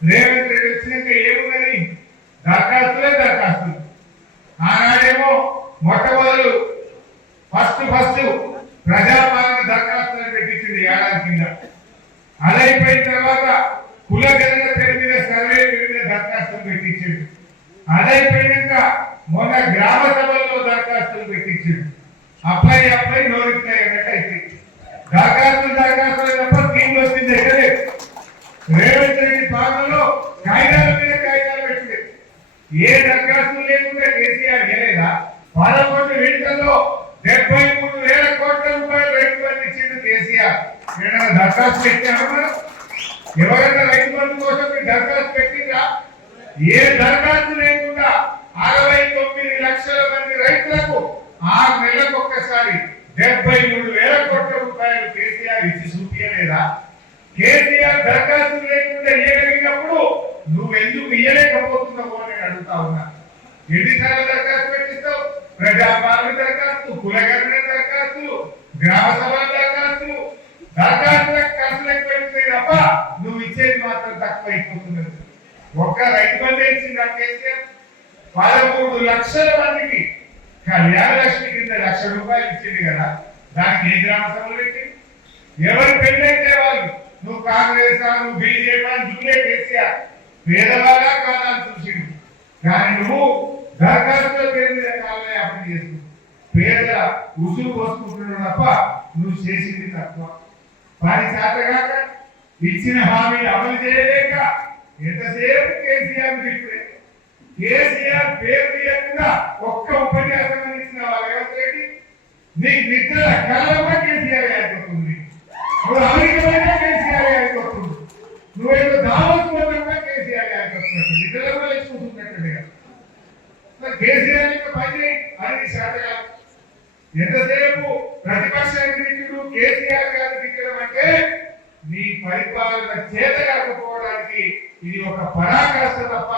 రేవంత్ రెడ్డి వచ్చినాక ఏమున్నది దరఖాస్తులే దరఖాస్తు ఆనాడేమో మొట్టమొదలు ఫస్ట్ ఫస్ట్ ప్రజాపాలన దరఖాస్తులను పెట్టించింది ఏడాది కింద. అదైపోయిన తర్వాత కుల గణన పేరు మీద సర్వే పేరు మీద దరఖాస్తులు పెట్టించింది. అదైపోయినాక మొన్న గ్రామ సభల్లో దరఖాస్తులు పెట్టించింది. అప్లై అప్లై నోటిఫై అన్నట్టు అయితే దరఖాస్తులు దరఖాస్తులు తప్ప స్కీమ్లు వచ్చింది ఎక్కడే రేవంత్ రెడ్డి పాలనలో కాగితాల మీద కాగితాలు పెట్టింది ఏ దరఖాస్తు లేకుండా కేసీఆర్ చేయలేదా? పదకొండు విడతల్లో డెబ్బై మూడు వేల కోట్ల రూపాయలు రైతు బంధు ఇచ్చింది కేసీఆర్. ఏదైనా దరఖాస్తు పెట్టారు ఎవరైనా రైతు బంధు కోసం మీరు దరఖాస్తు పెట్టిందా ఏ దరఖాస్తు లేకుండా అరవై తొమ్మిది లక్షల మంది రైతులకు ఆరు నెలలకు ఒక్కసారి డెబ్బై మూడు వేల కోట్ల రూపాయలు కేసీఆర్ ఇచ్చి చూపించలేదా కేసీఆర్ దరఖాస్తు లేకుండా ఇయ్యగలిగినప్పుడు నువ్వు ఎందుకు ఇయ్యలేకపోతున్నావు అని నేను ఉన్నా. ఎన్నిసార్లు దరఖాస్తు పెట్టిస్తావు? ప్రజాపాలన దరఖాస్తు కులగణన దరఖాస్తు గ్రామ సభల దరఖాస్తు దరఖాస్తులకు ఖర్చులు ఎక్కువైపోయి తప్ప నువ్వు ఇచ్చేది మాత్రం తక్కువ అయిపోతున్నది. ఒక్క రైతు బంధు ఇచ్చింది ఆ కేసీఆర్. పదమూడు లక్షల మందికి కళ్యాణ లక్ష్మి కింద లక్ష రూపాయలు ఇచ్చింది కదా దానికి ఏ గ్రామ సభలు ఎవరు పెళ్ళైతే వాళ్ళు నువ్వు కాంగ్రెస్ నువ్వు బీజేపీ అని దున్నే కేసీఆర్. పేదవాళ్ళ కాదని చూసిండు. కానీ నువ్వు దరఖాస్తుల పేరు మీద కాలే అప్పుడు చేస్తున్నావు పేదల ఉసురు పోసుకుంటున్నావు తప్ప నువ్వు చేసింది తక్కువ. పది చేతగాక ఇచ్చిన హామీ అమలు చేయలేక ఎంతసేపు కేసీఆర్ తిప్పుడే కేసీఆర్ పేరు తీయకుండా ఒక్క ఉపన్యాసం ఇచ్చిన వాళ్ళకి నీకు నిద్ర కలవ కేసీఆర్ అయిపోతుంది నువ్వు అమెరికమైన కేసీఆర్ అయిపోతుంది నువ్వేదో దావత్ పోతున్నా కేసీఆర్ అయిపోతున్నట్టు నిద్ర కేసీఆర్ యొక్క పని అది శాతగా ఎంతసేపు ప్రతిపక్ష దిక్కుడు కేసీఆర్ గారికి దిక్కడం అంటే మీ పరిపాలన చేత కాకపోవడానికి ఇది ఒక పరాకాష్ట తప్ప